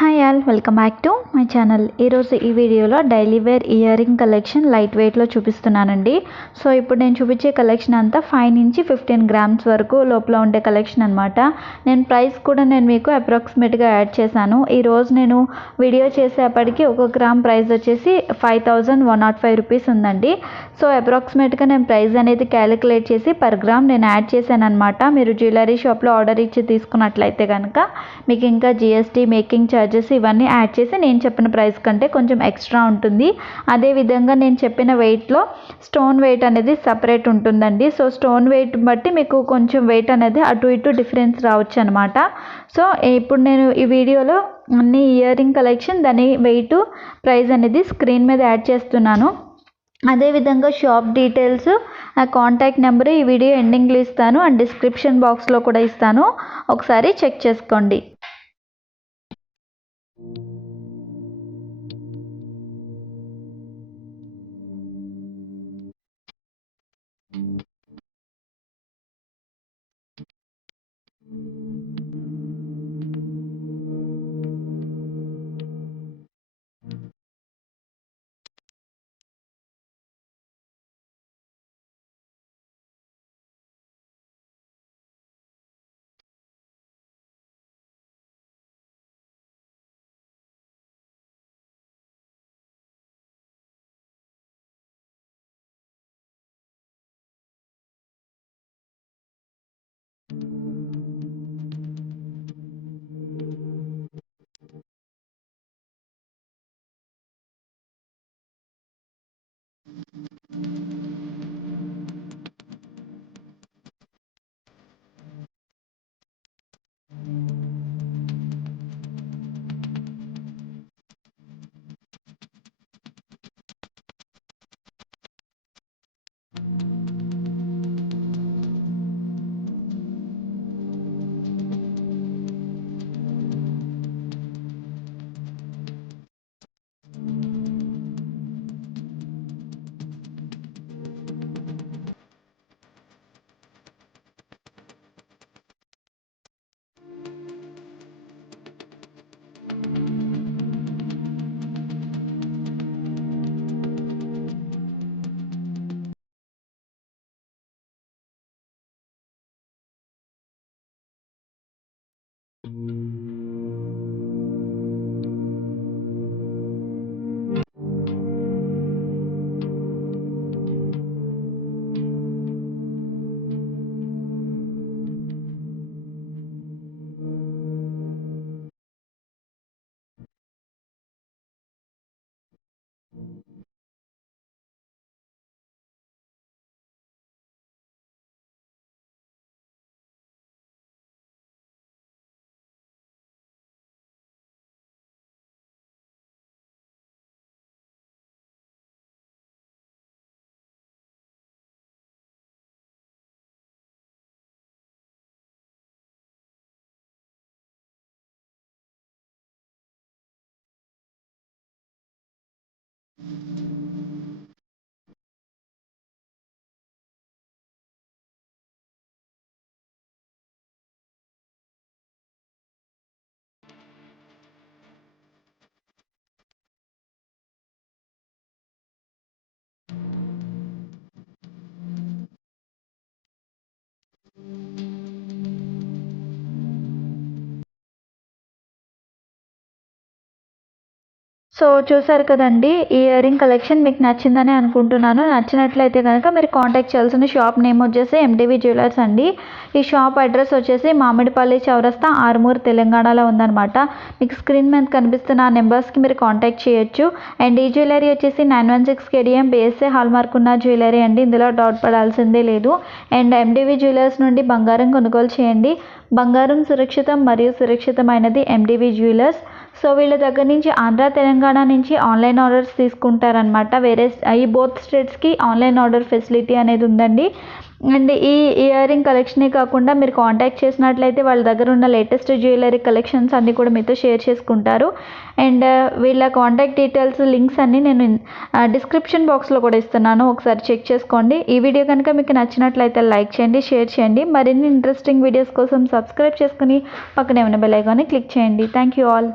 Hi all, welcome back to my channel. ఈరోజు ఈ వీడియోలో daily wear ear ring collection light వెయిట్లో చూపిస్తున్నానండి. సో ఇప్పుడు నేను చూపించే కలెక్షన్ అంతా 5 నుంచి 15 గ్రామ్స్ వరకు లోపల ఉండే కలెక్షన్ అనమాట. నేను ప్రైస్ కూడా మీకు అప్రాక్సిమేట్గా యాడ్ చేశాను. ఈరోజు నేను వీడియో చేసేపటికి 1 గ్రామ్ ప్రైస్ వచ్చేసి 5105 రూపీస్ ఉందండి. సో అప్రాక్సిమేట్గా నేను ప్రైస్ అనేది క్యాలిక్యులేట్ చేసి పర్ గ్రామ్ నేను యాడ్ చేశాను అనమాట. మీరు జ్యువెలరీ షాప్లో ఆర్డర్ ఇచ్చి తీసుకున్నట్లయితే కనుక మీకు ఇంకా జిఎస్టీ, మేకింగ్ ఛార్జెస్ ఇవన్నీ యాడ్ చేసి నేను చెప్పిన ప్రైస్ కంటే కొంచెం ఎక్స్ట్రా ఉంటుంది. అదేవిధంగా నేను చెప్పిన వెయిట్లో స్టోన్ వెయిట్ అనేది సపరేట్ ఉంటుందండి. సో స్టోన్ వెయిట్ బట్టి మీకు కొంచెం వెయిట్ అనేది అటు ఇటు డిఫరెన్స్ రావచ్చు అనమాట. సో ఇప్పుడు నేను ఈ వీడియోలో అన్ని ఇయర్ రింగ్ కలెక్షన్ దాని వెయిట్, ప్రైస్ అనేది స్క్రీన్ మీద యాడ్ చేస్తున్నాను. అదేవిధంగా షాప్ డీటెయిల్స్, కాంటాక్ట్ నెంబర్ ఈ వీడియో ఎండింగ్లో ఇస్తాను అండ్ డిస్క్రిప్షన్ బాక్స్లో కూడా ఇస్తాను. ఒకసారి చెక్ చేసుకోండి. సో చూసారు కదండి, ఈ ఇయర్ రింగ్ కలెక్షన్ మీకు నచ్చిందని అనుకుంటున్నాను. నచ్చినట్లయితే కనుక మీరు కాంటాక్ట్ చేయాల్సిన షాప్ నేమ్ వచ్చేసి ఎండివి జ్యువెలర్స్ అండి. ఈ షాప్ అడ్రస్ వచ్చేసి మామిడిపల్లి చౌరస్తా, ఆర్మూర్, తెలంగాణలో ఉందన్నమాట. మీకు స్క్రీన్ మీద కనిపిస్తున్న ఆ నెంబర్స్కి మీరు కాంటాక్ట్ చేయొచ్చు. అండ్ ఈ జ్యువెలరీ వచ్చేసి 916 KDM BSA హాల్మార్క్ ఉన్న జ్యువెలరీ అండి. ఇందులో డౌట్ పడాల్సిందే లేదు. అండ్ ఎండివి జ్యువెలర్స్ నుండి బంగారం కొనుగోలు చేయండి. బంగారం సురక్షితం మరియు సురక్షితమైనది ఎండివి జ్యువెలర్స్. సో వీళ్ళ దగ్గర నుంచి ఆంధ్ర, తెలంగాణ నుంచి ఆన్లైన్ ఆర్డర్స్ తీసుకుంటారనమాట. వేరే ఈ బోత్ స్టేట్స్కి ఆన్లైన్ ఆర్డర్ ఫెసిలిటీ అనేది ఉందండి. అండ్ ఈ ఇయర్ రింగ్ కలెక్షనే కాకుండా మీరు కాంటాక్ట్ చేసినట్లయితే వాళ్ళ దగ్గర ఉన్న లేటెస్ట్ జ్యువెలరీ కలెక్షన్స్ అన్నీ కూడా మీతో షేర్ చేసుకుంటారు. అండ్ వీళ్ళ కాంటాక్ట్ డీటెయిల్స్ లింక్స్ అన్నీ నేను డిస్క్రిప్షన్ బాక్స్లో కూడా ఇస్తున్నాను, ఒకసారి చెక్ చేసుకోండి. ఈ వీడియో కనుక మీకు నచ్చినట్లయితే లైక్ చేయండి, షేర్ చేయండి. మరిన్ని ఇంట్రెస్టింగ్ వీడియోస్ కోసం సబ్స్క్రైబ్ చేసుకుని పక్కనే ఉన్న బెల్ ఐకాన్ని క్లిక్ చేయండి. Thank you all.